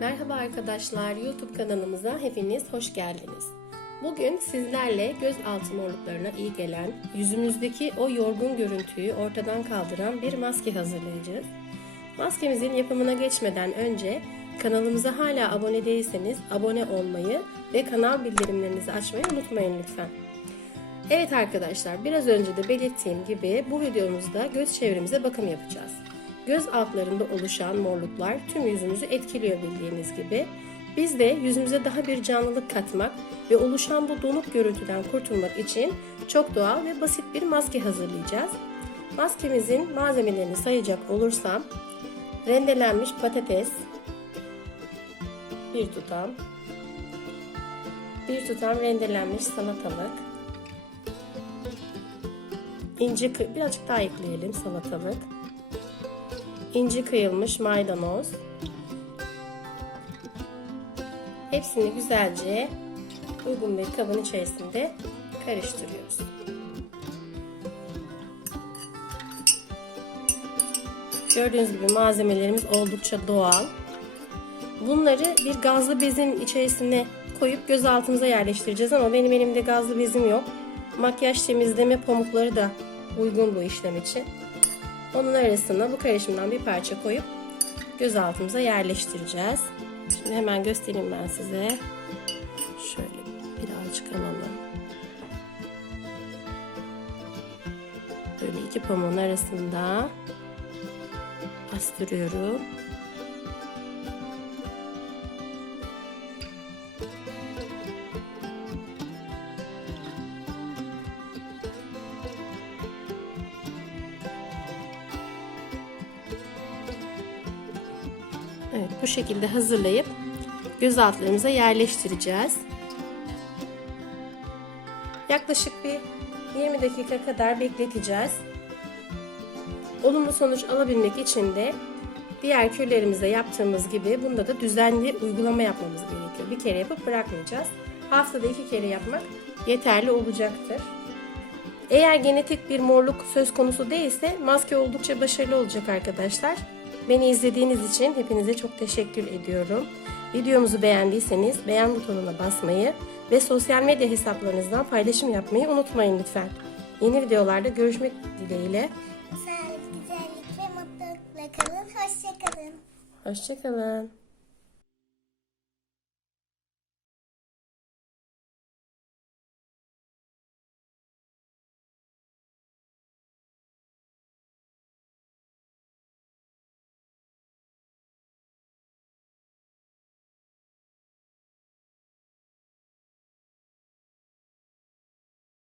Merhaba arkadaşlar, YouTube kanalımıza hepiniz hoş geldiniz. Bugün sizlerle göz altı morluklarına iyi gelen, yüzümüzdeki o yorgun görüntüyü ortadan kaldıran bir maske hazırlayacağız. Maskemizin yapımına geçmeden önce kanalımıza hala abone değilseniz abone olmayı ve kanal bildirimlerinizi açmayı unutmayın lütfen. Evet arkadaşlar biraz önce de belirttiğim gibi bu videomuzda göz çevremize bakım yapacağız. Göz altlarında oluşan morluklar tüm yüzümüzü etkiliyor bildiğiniz gibi. Biz de yüzümüze daha bir canlılık katmak ve oluşan bu donuk görüntüden kurtulmak için çok doğal ve basit bir maske hazırlayacağız. Maskemizin malzemelerini sayacak olursam rendelenmiş patates bir tutam bir tutam rendelenmiş salatalık ince birazcık daha ekleyelim salatalık ince kıyılmış maydanoz hepsini güzelce uygun bir kabın içerisinde karıştırıyoruz. Gördüğünüz gibi malzemelerimiz oldukça doğal. Bunları bir gazlı bezin içerisine koyup göz altımıza yerleştireceğiz ama benim elimde gazlı bezim yok. Makyaj temizleme pamukları da uygun bu işlem için. Onun arasına bu karışımdan bir parça koyup göz altımıza yerleştireceğiz. Şimdi hemen göstereyim ben size. Şöyle birazcık alalım. Böyle iki pamuğun arasında bastırıyorum. Bu şekilde hazırlayıp göz altlarımıza yerleştireceğiz. Yaklaşık bir 20 dakika kadar bekleteceğiz. Olumlu sonuç alabilmek için de diğer kürlerimizde yaptığımız gibi bunda da düzenli uygulama yapmamız gerekiyor. Bir kere yapıp bırakmayacağız. Haftada iki kere yapmak yeterli olacaktır. Eğer genetik bir morluk söz konusu değilse maske oldukça başarılı olacak arkadaşlar. Beni izlediğiniz için hepinize çok teşekkür ediyorum. Videomuzu beğendiyseniz beğen butonuna basmayı ve sosyal medya hesaplarınızdan paylaşım yapmayı unutmayın lütfen. Yeni videolarda görüşmek dileğiyle. Sağlık, güzellik ve mutlulukla kalın. Hoşçakalın. Hoşçakalın.